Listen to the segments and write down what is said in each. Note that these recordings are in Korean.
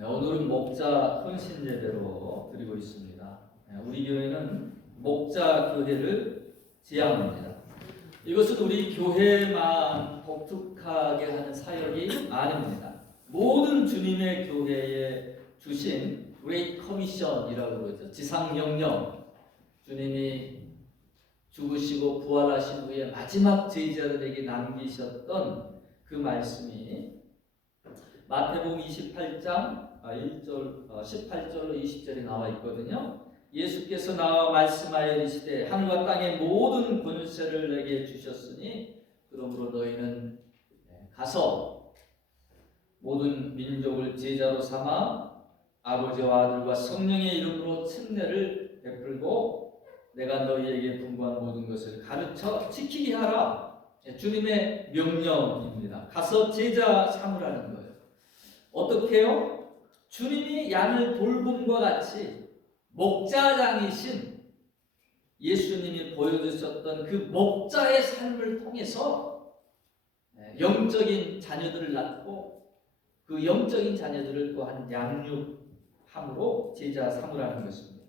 네, 오늘은 목자 헌신 예배로 드리고 있습니다. 네, 우리 교회는 목자 교회를 지향합니다. 이것은 우리 교회만 독특하게 하는 사역이 아닙니다. 모든 주님의 교회에 주신 Great Commission이라고 그러죠. 지상명령. 주님이 죽으시고 부활하신 후에 마지막 제자들에게 남기셨던 그 말씀이 마태복음 28장 18절로 20절에 나와 있거든요. 예수께서 나와 말씀하여 이르시되 하늘과 땅의 모든 권세를 내게 주셨으니 그러므로 너희는 가서 모든 민족을 제자로 삼아 아버지와 아들과 성령의 이름으로 침례를 베풀고 내가 너희에게 분부한 모든 것을 가르쳐 지키게 하라. 주님의 명령입니다. 가서 제자 삼으라는 거예요. 어떻게 해요? 주님이 양을 돌봄과 같이 목자장이신 예수님이 보여주셨던 그 목자의 삶을 통해서 영적인 자녀들을 낳고 그 영적인 자녀들을 또한 양육함으로 제자 삼으라는 것입니다.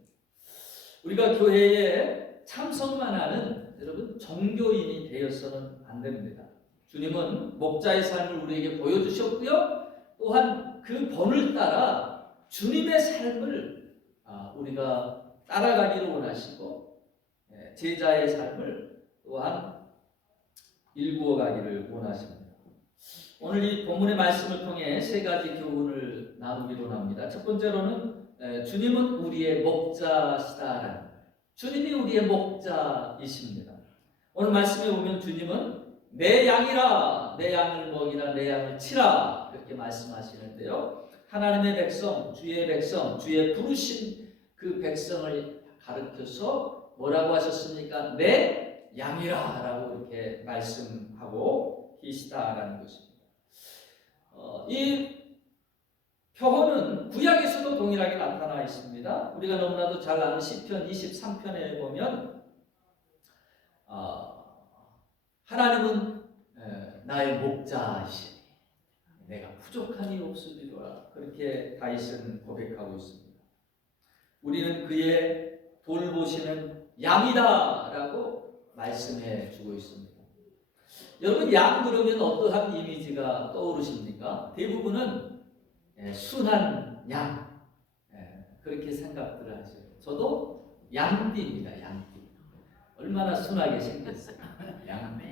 우리가 교회에 참석만 하는 여러분 종교인이 되어서는 안 됩니다. 주님은 목자의 삶을 우리에게 보여주셨고요. 또한 그 본을 따라 주님의 삶을 우리가 따라가기를 원하시고 제자의 삶을 또한 일구어 가기를 원하십니다. 오늘 이 본문의 말씀을 통해 세 가지 교훈을 나누기로 합니다. 첫 번째로는 주님은 우리의 목자시다라는, 주님이 우리의 목자이십니다. 오늘 말씀에 보면 주님은 내 양이라, 내 양을 먹이라, 내 양을 치라 이렇게 말씀하시는데요. 하나님의 백성, 주의 부르신 그 백성을 가르쳐서 뭐라고 하셨습니까? 내 양이라 라고 이렇게 말씀하고 계시다라는 것입니다. 이 표현은 구약에서도 동일하게 나타나 있습니다. 우리가 너무나도 잘 아는 시편 23편에 보면 하나님은 나의 목자이시니 내가 부족함이 없으리로라, 그렇게 다윗은 고백하고 있습니다. 우리는 그의 돌보시는 양이다 라고 말씀해 주고 있습니다. 여러분, 양 그러면 어떠한 이미지가 떠오르십니까? 대부분은 순한 양, 그렇게 생각들을 하세요. 저도 양띠입니다. 양띠. 얼마나 순하게 생겼어요. 양띠.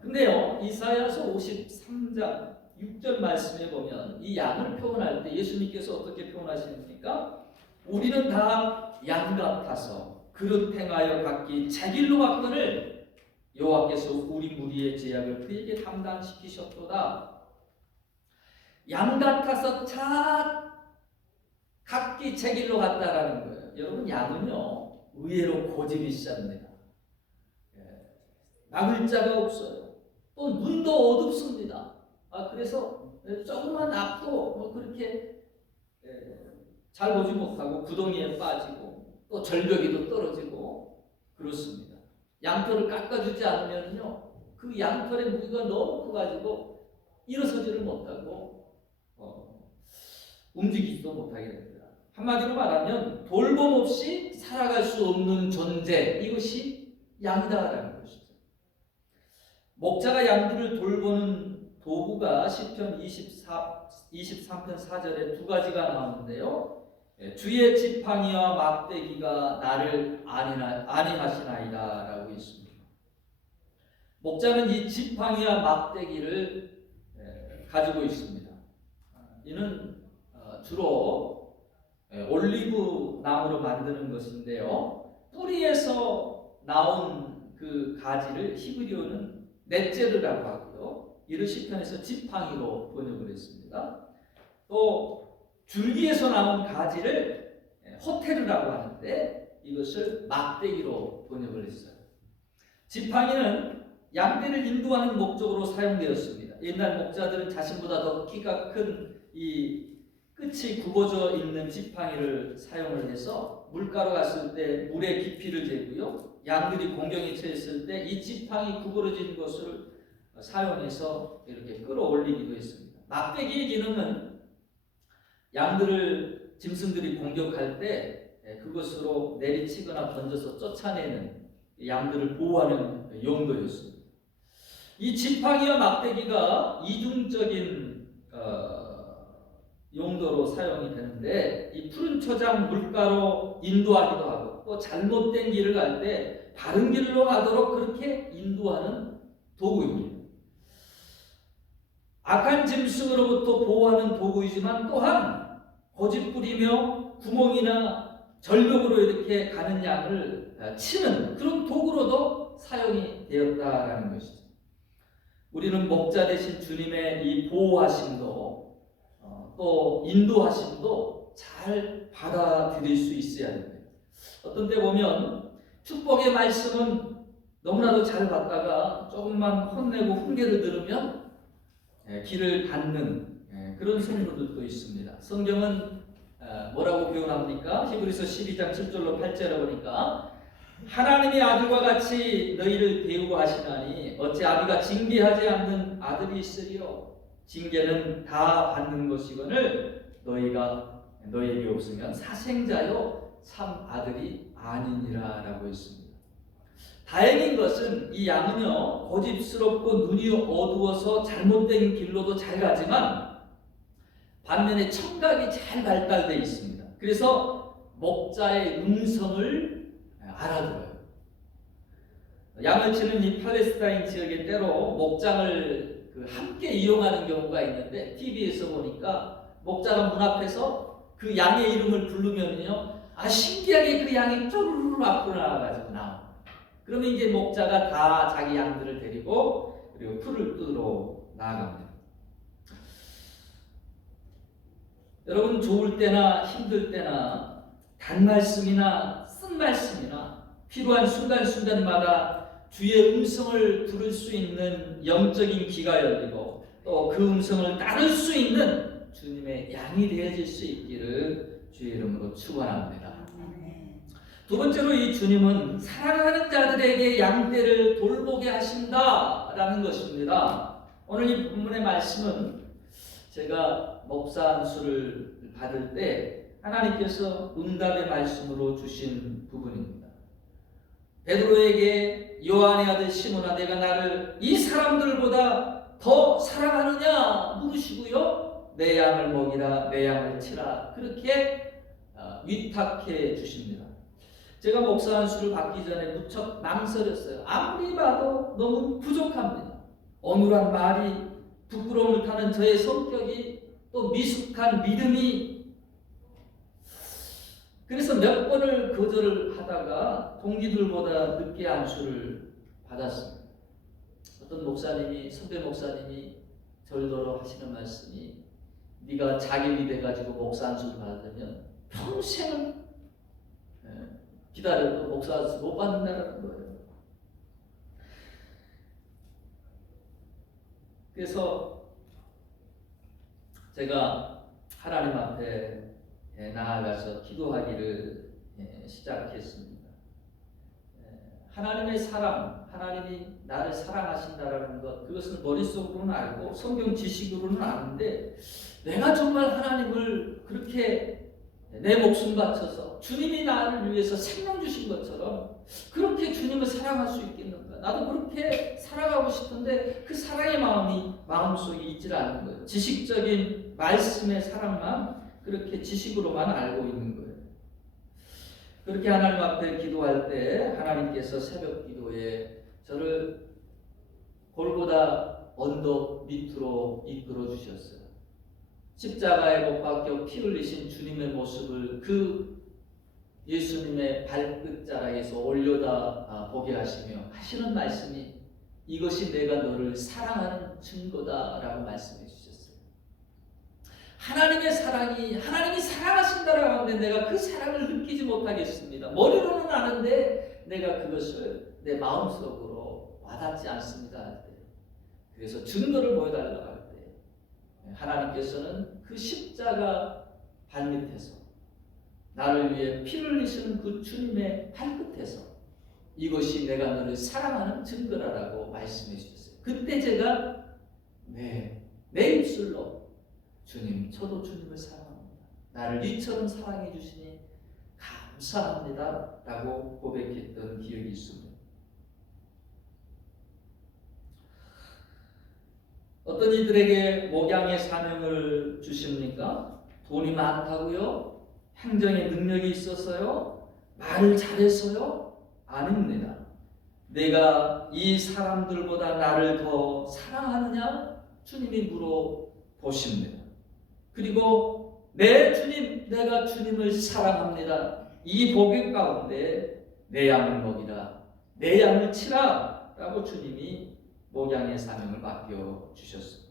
근데요, 이사야서 53장 6절 말씀에 보면 이 양을 표현할 때 예수님께서 어떻게 표현하십니까? 우리는 다 양 같아서 그릇 행하여 각기 제 길로 갔거늘 여호와께서 우리 무리의 죄악을 그에게 담당시키셨도다. 양 같아서 각기 제 길로 갔다라는 거예요. 여러분, 양은요 의외로 고집이 셉니다. 막을 자가 없어요. 또 눈도 어둡습니다. 그래서 조금만 앞도 그렇게 잘 보지 못하고 구덩이에 빠지고 또 절벽에도 떨어지고 그렇습니다. 양털을 깎아주지 않으면요 그 양털의 무게가 너무 커가지고 일어서지를 못하고 움직이지도 못하게 됩니다. 한마디로 말하면 돌봄 없이 살아갈 수 없는 존재, 이것이 양이다라는 것이죠. 목자가 양들을 돌보는 도구가 시편 23편 4절에 두 가지가 나오는데요. 주의 지팡이와 막대기가 나를 안위하시나이다 라고 있습니다. 목자는 이 지팡이와 막대기를 가지고 있습니다. 이는 주로 올리브 나무로 만드는 것인데요. 뿌리에서 나온 그 가지를 히브리어는 넷제르라고 하고요. 이를 시편에서 지팡이로 번역을 했습니다. 또 줄기에서 나온 가지를 호테르라고 하는데 이것을 막대기로 번역을 했어요. 지팡이는 양떼를 인도하는 목적으로 사용되었습니다. 옛날 목자들은 자신보다 더 키가 큰 이 끝이 굽어져 있는 지팡이를 사용을 해서 물가로 갔을 때 물의 깊이를 재고요. 양들이 공경에 처했을 때 이 지팡이 구부러진 것을 사용해서 이렇게 끌어올리기도 했습니다. 막대기의 기능은 양들을 짐승들이 공격할 때 그것으로 내리치거나 던져서 쫓아내는 양들을 보호하는 용도였습니다. 이 지팡이와 막대기가 이중적인 용도로 사용이 되는데, 이 푸른 초장 물가로 인도하기도 하고 또 잘못된 길을 갈 때 바른 길로 가도록 그렇게 인도하는 도구입니다. 악한 짐승으로부터 보호하는 도구이지만 또한 고집부리며 구멍이나 절벽으로 이렇게 가는 양을 치는 그런 도구로도 사용이 되었다라는 것이죠. 우리는 목자 되신 주님의 이 보호하심도 또 인도하심도 잘 받아들일 수 있어야 됩니다. 어떤 때 보면 축복의 말씀은 너무나도 잘 받다가 조금만 혼내고 훈계를 들으면 길을 닫는 그런 성도들도 있습니다. 성경은 뭐라고 표현합니까? 히브리서 12장 7절로 8절에 보니까 하나님의 아들과 같이 너희를 배우고 하시나니 어찌 아비가 징계하지 않는 아들이 있으리요. 징계는 다 받는 것이거늘 너희에게 없으면 사생자요 참 아들이 아니니라 라고 했습니다. 다행인 것은 이 양은요 고집스럽고 눈이 어두워서 잘못된 길로도 잘 가지만 반면에 청각이 잘 발달되어 있습니다. 그래서 목자의 음성을 알아들어요. 양을 치는 이 팔레스타인 지역에 때로 목장을 함께 이용하는 경우가 있는데 TV에서 보니까 목자가 문 앞에서 그 양의 이름을 부르면요 신기하게 그 양이 쪼르르 앞으로 나와가지고 나와. 그러면 이제 목자가 다 자기 양들을 데리고 그리고 풀을 뜯으러 나아갑니다. 여러분 좋을 때나 힘들 때나 단말씀이나 쓴말씀이나 필요한 순간순간마다 주의 음성을 들을 수 있는 영적인 귀가 열리고 또 그 음성을 따를 수 있는 주님의 양이 되어질 수 있기를 주의 이름으로 축원합니다. 두 번째로 이 주님은 사랑하는 자들에게 양떼를 돌보게 하신다라는 것입니다. 오늘 이 본문의 말씀은 제가 목사 안수를 받을 때 하나님께서 응답의 말씀으로 주신 부분입니다. 베드로에게 요한의 아들 시몬아 내가 나를 이 사람들보다 더 사랑하느냐 물으시고요 내 양을 먹이라 내 양을 치라 그렇게 위탁해 주십니다. 제가 목사 안수를 받기 전에 무척 망설였어요. 아무리 봐도 너무 부족합니다. 어눌한 말이, 부끄러움을 타는 저의 성격이, 또 미숙한 믿음이, 그래서 몇 번을 거절을 하다가 동기들보다 늦게 안수를 받았습니다. 어떤 목사님이, 선배 목사님이 절더러 하시는 말씀이 네가 자격이 돼가지고 목사 안수를 받으면 평생을 기다려도 목사 안수 못 받는다는 거예요. 그래서 제가 하나님 앞에 나아가서 기도하기를 시작했습니다. 하나님의 사랑, 하나님이 나를 사랑하신다라는 것, 그것은 머릿속으로는 알고 성경 지식으로는 아는데 내가 정말 하나님을 그렇게 내 목숨 바쳐서 주님이 나를 위해서 생명 주신 것처럼 그렇게 주님을 사랑할 수 있겠는가? 나도 그렇게 사랑하고 싶은데 그 사랑의 마음이 마음속에 있질 않는 거예요. 지식적인 말씀의 사랑만 그렇게 지식으로만 알고 있는 거예요. 그렇게 하나님 앞에 기도할 때 하나님께서 새벽 기도에 저를 골고다 언덕 밑으로 이끌어 주셨어요. 십자가에 못 박혀 피 흘리신 주님의 모습을 그 예수님의 발끝자락에서 올려다 보게 하시며 하시는 말씀이 이것이 내가 너를 사랑하는 증거다라고 말씀해 주셨어요. 하나님의 사랑이 하나님이 사랑하신다라고 하는데 내가 그 사랑을 느끼지 못하겠습니다. 머리로는 아는데 내가 그것을 내 마음속으로 와닿지 않습니다 할 때, 그래서 증거를 보여달라고 할 때 하나님께서는 그 십자가 발밑에서 나를 위해 피를 흘리시는 그 주님의 발끝에서 이것이 내가 너를 사랑하는 증거라라고 말씀해 주셨어요. 그때 제가 내 입술로 주님, 저도 주님을 사랑합니다. 나를 이처럼 사랑해 주시니 감사합니다 라고 고백했던 기억이 있습니다. 어떤 이들에게 목양의 사명을 주십니까? 돈이 많다고요? 행정에 능력이 있어서요? 말을 잘해서요? 아닙니다. 내가 이 사람들보다 나를 더 사랑하느냐? 주님이 물어보십니다. 그리고 네 주님, 내가 주님을 사랑합니다. 이 고백 가운데 내 양을 먹이라, 내 양을 치라 라고 주님이 목양의 사명을 맡겨주셨습니다.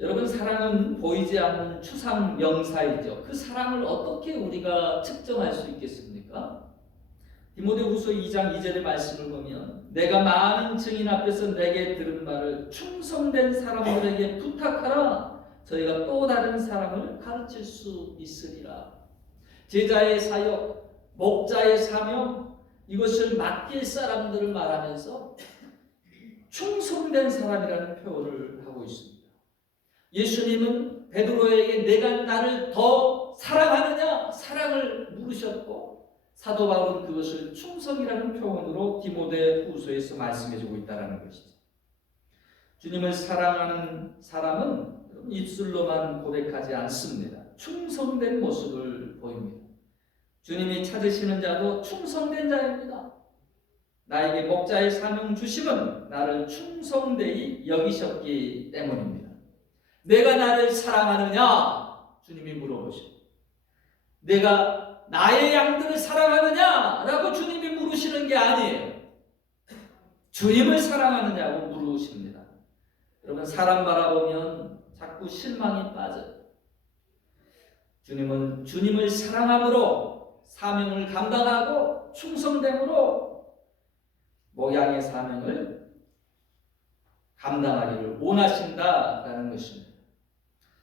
여러분, 사랑은 보이지 않는 추상 명사이죠. 그 사랑을 어떻게 우리가 측정할 수 있겠습니까? 디모데후서 2장 2절의 말씀을 보면 내가 많은 증인 앞에서 내게 들은 말을 충성된 사람들에게 부탁하라. 저희가 또 다른 사람을 가르칠 수 있으리라. 제자의 사역, 목자의 사명, 이것을 맡길 사람들을 말하면서 충성된 사람이라는 표현을 하고 있습니다. 예수님은 베드로에게 내가 나를 더 사랑하느냐? 사랑을 물으셨고, 사도 바울은 그것을 충성이라는 표현으로 디모데후서에서 말씀해주고 있다는 것이죠. 주님을 사랑하는 사람은 입술로만 고백하지 않습니다. 충성된 모습을 보입니다. 주님이 찾으시는 자도 충성된 자입니다. 나에게 목자의 사명 주심은 나를 충성되이 여기셨기 때문입니다. 내가 나를 사랑하느냐? 주님이 물어보십니다. 내가 나의 양들을 사랑하느냐? 라고 주님이 물으시는 게 아니에요. 주님을 사랑하느냐고 물으십니다. 여러분, 사람 바라보면 자꾸 실망이 빠져요. 주님은 주님을 사랑함으로 사명을 감당하고 충성됨으로 목양의 사명을 감당하기를 원하신다라는 것입니다.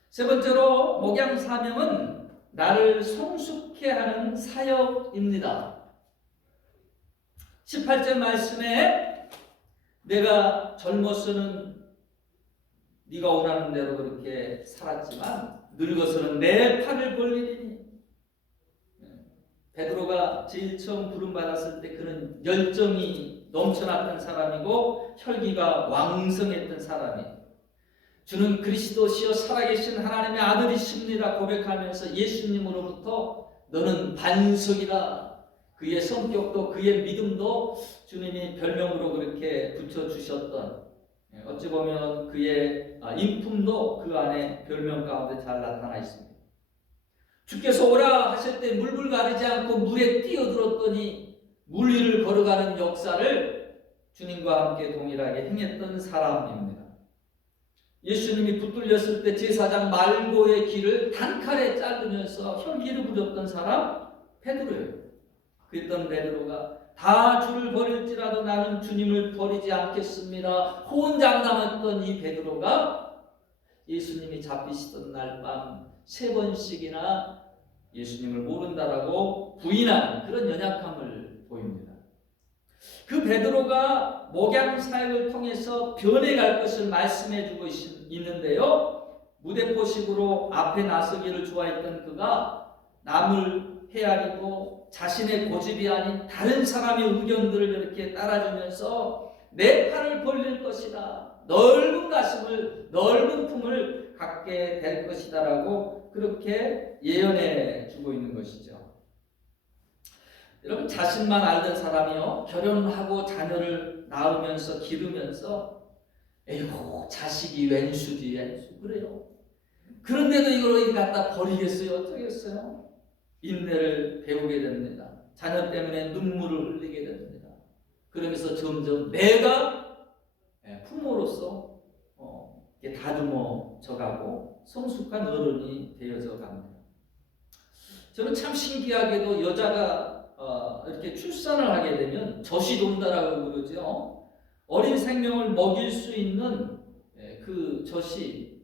세 번째로 목양 사명은 나를 성숙케 하는 사역입니다. 18절 말씀에 내가 젊어서는 네가 원하는 대로 그렇게 살았지만 늙어서는 내 팔을 벌리리니. 베드로가 제일 처음 부름받았을 때 그는 열정이 넘쳐났던 사람이고 혈기가 왕성했던 사람이에요. 주는 그리스도시요 살아계신 하나님의 아들이십니다 고백하면서 예수님으로부터 너는 반석이다. 그의 성격도 그의 믿음도 주님이 별명으로 그렇게 붙여주셨던, 어찌 보면 그의 인품도 그 안에 별명 가운데 잘 나타나 있습니다. 주께서 오라 하실 때 물불 가리지 않고 물에 뛰어들었더니 물 위를 걸어가는 역사를 주님과 함께 동일하게 행했던 사람입니다. 예수님이 붙들렸을 때 제사장 말고의 길을 단칼에 자르면서 혈기를 부렸던 사람 베드로예요. 그랬던 베드로가 다 주를 버릴지라도 나는 주님을 버리지 않겠습니다 호언장담했던 이 베드로가 예수님이 잡히시던 날 밤 3번씩이나 예수님을 모른다라고 부인한 그런 연약함을 보입니다. 그 베드로가 목양 사역을 통해서 변해갈 것을 말씀해주고 있는데요. 무대포식으로 앞에 나서기를 좋아했던 그가 남을 헤아리고 자신의 고집이 아닌 다른 사람의 의견들을 이렇게 따라주면서 내 팔을 벌릴 것이다. 넓은 가슴을, 넓은 품을 갖게 될 것이다 라고 그렇게 예언해 주고 있는 것이죠. 여러분, 자신만 알던 사람이요, 결혼하고 자녀를 낳으면서 기르면서 에이구 자식이 왼수지 왼수 그래요. 그런데도 이걸 어디 갖다 버리겠어요? 어쩌겠어요? 인내를 배우게 됩니다. 자녀 때문에 눈물을 흘리게 됩니다. 그러면서 점점 내가 부모로서 다듬어져가고 성숙한 어른이 되어져 갑니다. 저는 참 신기하게도 여자가 이렇게 출산을 하게 되면 젖이 돈다라고 그러죠. 어린 생명을 먹일 수 있는 그 젖이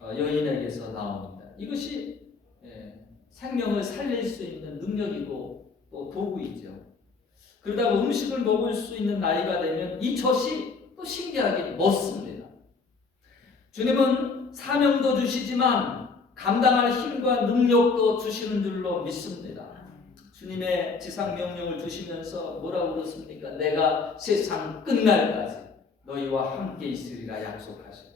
여인에게서 나옵니다. 이것이 생명을 살릴 수 있는 능력이고 또 도구이죠. 그러다가 음식을 먹을 수 있는 나이가 되면 이 젖이 또 신기하게 먹습니다. 주님은 사명도 주시지만 감당할 힘과 능력도 주시는 줄로 믿습니다. 주님의 지상 명령을 주시면서 뭐라고 그러십니까? 내가 세상 끝날까지 너희와 함께 있으리라 약속하시고,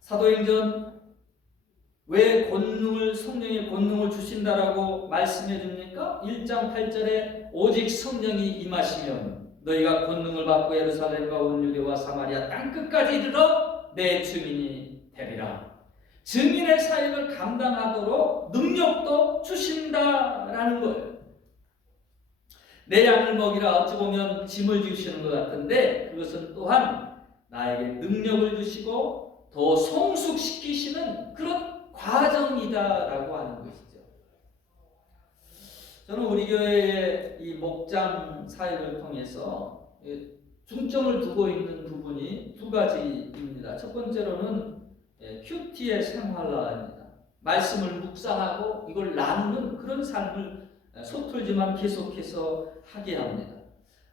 사도행전 왜 성령의 권능을 주신다라고 말씀해 줍니까? 1장 8절에 오직 성령이 임하시면 너희가 권능을 받고 예루살렘과 온 유대와 사마리아 땅끝까지 이르러 내 증인이 되리라. 증인의 사역을 감당하도록 능력도 주신다라는 거예요. 내 양을 먹이라 어찌 보면 짐을 주시는 것 같은데, 그것은 또한 나에게 능력을 주시고 더 성숙시키시는 그런 과정이다라고 하는 것이죠. 저는 우리 교회의 이 목장 사역을 통해서 중점을 두고 있는 부분이 두 가지입니다. 첫 번째로는 큐티의 생활화입니다. 말씀을 묵상하고 이걸 나누는 그런 삶을 서툴지만 계속해서 하게 합니다.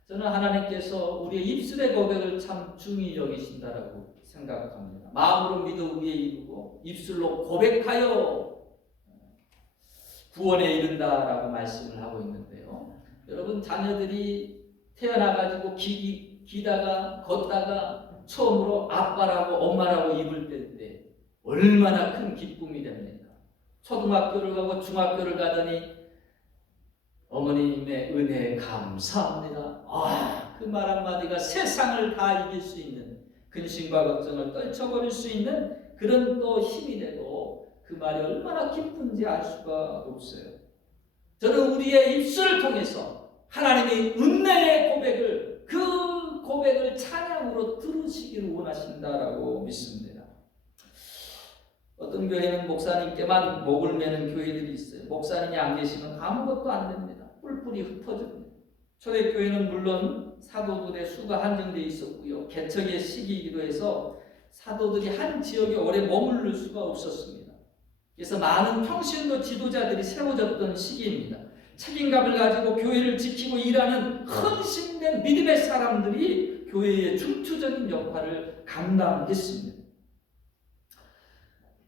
저는 하나님께서 우리의 입술의 고백을 참 중히 여기신다라고 생각합니다. 마음으로 믿어 위에 이르고 입술로 고백하여 구원에 이른다라고 말씀을 하고 있는데요. 여러분, 자녀들이 태어나가지고 기다가 걷다가 처음으로 아빠라고 엄마라고 입을 때인데 얼마나 큰 기쁨이 됩니까? 초등학교를 가고 중학교를 가더니 어머님의 은혜에 감사합니다. 그 말 한마디가 세상을 다 이길 수 있는, 근심과 걱정을 떨쳐버릴 수 있는 그런 또 힘이 되고, 그 말이 얼마나 기쁜지 알 수가 없어요. 저는 우리의 입술을 통해서 하나님의 은혜의 고백을, 그 고백을 찬양으로 들으시기를 원하신다라고 믿습니다. 어떤 교회는 목사님께만 목을 매는 교회들이 있어요. 목사님이 안 계시면 아무것도 안 됩니다. 뿔뿔이 흩어집니다. 초대교회는 물론 사도들의 수가 한정되어 있었고요. 개척의 시기이기도 해서 사도들이 한 지역에 오래 머무를 수가 없었습니다. 그래서 많은 평신도 지도자들이 세워졌던 시기입니다. 책임감을 가지고 교회를 지키고 일하는 헌신된 믿음의 사람들이 교회의 중추적인 역할을 감당했습니다.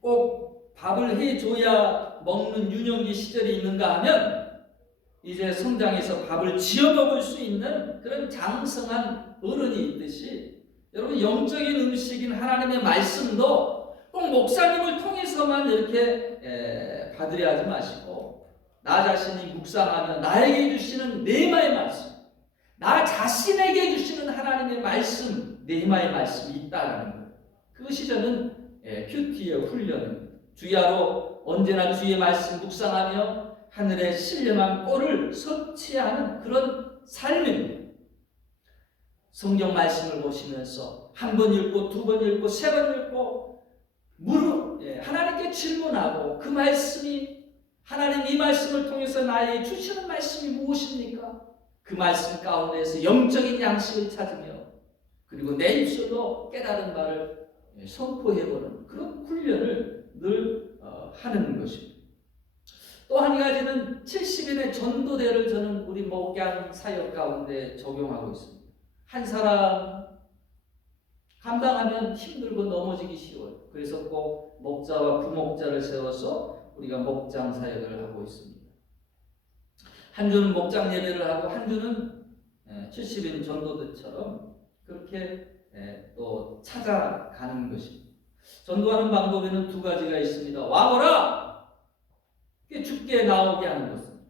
꼭 밥을 해줘야 먹는 유년기 시절이 있는가 하면 이제 성장해서 밥을 지어 먹을 수 있는 그런 장성한 어른이 있듯이, 여러분, 영적인 음식인 하나님의 말씀도 꼭 목사님을 통해서만 이렇게 받으려 하지 마시고, 나 자신이 묵상하며 나에게 주시는 네마의 말씀, 나 자신에게 주시는 하나님의 말씀, 네마의 말씀이 있다라는 거예요. 그것이 저는 큐티의 훈련입니다. 주야로 언제나 주의 말씀 묵상하며 하늘의 신령한 꼴을 섭취하는 그런 삶입니다. 성경 말씀을 보시면서 한 번 읽고 두 번 읽고 세 번 읽고 하나님께 질문하고, 그 말씀이, 하나님 이 말씀을 통해서 나에게 주시는 말씀이 무엇입니까? 그 말씀 가운데서 영적인 양식을 찾으며, 그리고 내 입술로 깨달은 바를 선포해보는 그런 훈련을 늘 하는 것입니다. 또 한 가지는 70인의 전도대를 저는 우리 목양 사역 가운데 적용하고 있습니다. 한 사람 감당하면 힘들고 넘어지기 쉬워요. 그래서 꼭 목자와 부목자를 세워서 우리가 목장 사역을 하고 있습니다. 한 주는 목장 예배를 하고 한 주는 70인 전도대처럼 그렇게 또 찾아가는 것입니다. 전도하는 방법에는 두 가지가 있습니다. 와보라! 죽게 나오게 하는 것입니다.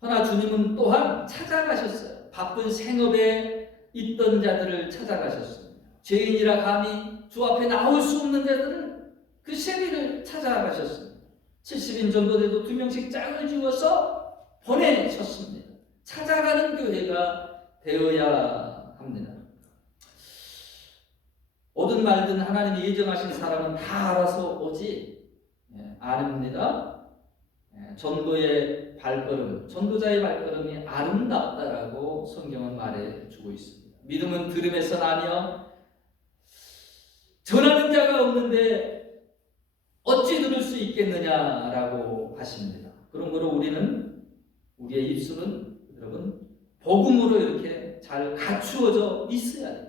그러나 주님은 또한 찾아가셨어요. 바쁜 생업에 있던 자들을 찾아가셨습니다. 죄인이라 감히 주 앞에 나올 수 없는 자들을, 그 세리를 찾아가셨습니다. 70인 전도대도 2명씩 짝을 지어서 보내셨습니다. 찾아가는 교회가 되어야 합니다. 오든 말든 하나님이 예정하신 사람은 다 알아서 오지 않습니다. 전도의 발걸음, 전도자의 발걸음이 아름답다라고 성경은 말해주고 있습니다. 믿음은 들음에서 나며 전하는 자가 없는데 어찌 들을 수 있겠느냐라고 하십니다. 그러므로 우리의 입술은 여러분 복음으로 이렇게 잘 갖추어져 있어야 돼요.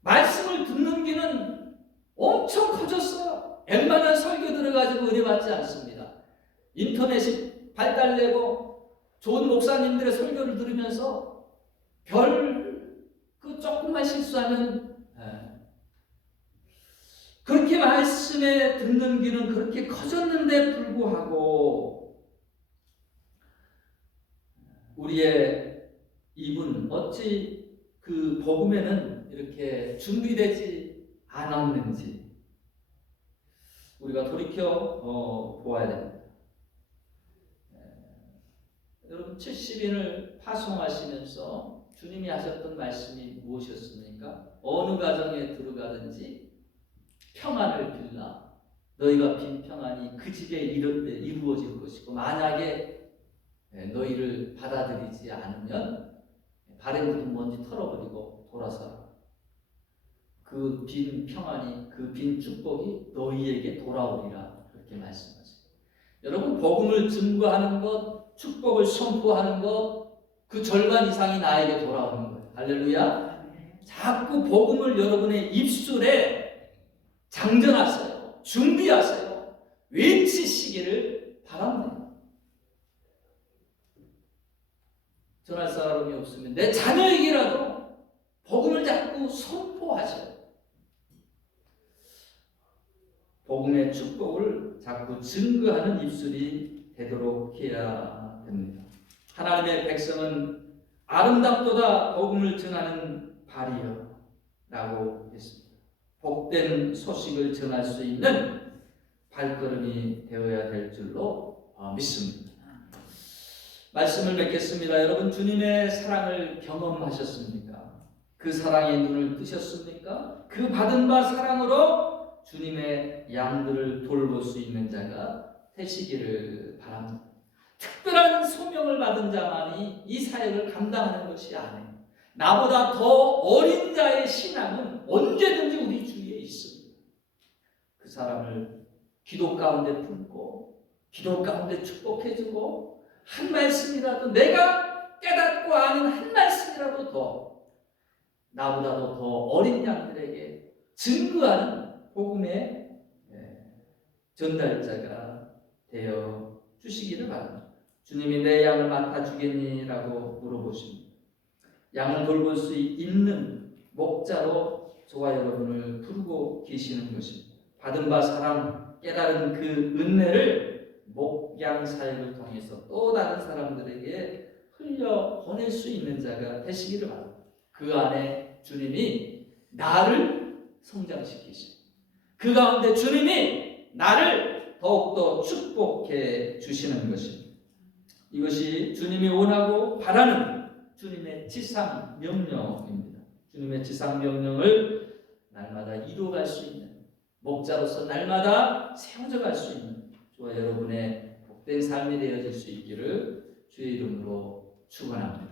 말씀을 듣는 귀는 엄청 커졌어요. 웬만한 설교들을 가지고 은혜 받지 않습니다. 인터넷이 발달되고 좋은 목사님들의 설교를 들으면서 그 조금만 실수하면 그렇게 말씀에 듣는 귀는 그렇게 커졌는데 불구하고 우리의 입은 어찌 그 복음에는 이렇게 준비되지 않았는지 우리가 돌이켜 보아야 됩니다. 여러분 70인을 파송하시면서 주님이 하셨던 말씀이 무엇이었습니까? 어느 가정에 들어가든지 평안을 빌라. 너희가 빈 평안이 그 집에 이루어질 것이고 만약에 너희를 받아들이지 않으면 발에 묻은 먼지 털어버리고 돌아서라. 그 빈 평안이 그 빈 축복이 너희에게 돌아오리라. 그렇게 말씀하세요. 여러분 복음을 증거하는 것, 축복을 선포하는 것, 그 절반 이상이 나에게 돌아오는 거예요. 할렐루야. 자꾸 복음을 여러분의 입술에 장전하세요. 준비하세요. 외치시기를 바랍니다. 전할 사람이 없으면 내 자녀에게라도 복음을 자꾸 선포하셔요. 복음의 축복을 자꾸 증거하는 입술이 되도록 해야 됩니다. 하나님의 백성은 아름답도다 복음을 전하는 발이여 라고 했습니다. 복된 소식을 전할 수 있는 발걸음이 되어야 될 줄로 믿습니다. 말씀을 맺겠습니다. 여러분 주님의 사랑을 경험하셨습니까? 그 사랑의 눈을 뜨셨습니까? 그 받은 바 사랑으로 주님의 양들을 돌볼 수 있는 자가 되시기를 바랍니다. 특별한 소명을 받은 자만이 이 사역을 감당하는 것이 아니에요. 나보다 더 어린 자의 신앙은 언제든지 우리 주위에 있습니다. 그 사람을 기도 가운데 품고 기도 가운데 축복해주고 한 말씀이라도 내가 깨닫고 아는 한 말씀이라도 더 나보다도 더 어린 양들에게 증거하는 복음의 전달자가 되어 주시기를 바랍니다. 주님이 내 양을 맡아주겠니라고 물어보십니다. 양을 돌볼 수 있는 목자로 저와 여러분을 부르고 계시는 것입니다. 받은 바 사랑, 깨달은 그 은혜를 목양 사역을 통해서 또 다른 사람들에게 흘려보낼 수 있는 자가 되시기를 바랍니다. 그 안에 주님이 나를 성장시키시고 그 가운데 주님이 나를 더욱더 축복해 주시는 것입니다. 이것이 주님이 원하고 바라는 주님의 지상 명령입니다. 주님의 지상 명령을 날마다 이루어갈 수 있는 목자로서 날마다 세워져 갈 수 있는 저와 여러분의 복된 삶이 되어질 수 있기를 주의 이름으로 축원합니다.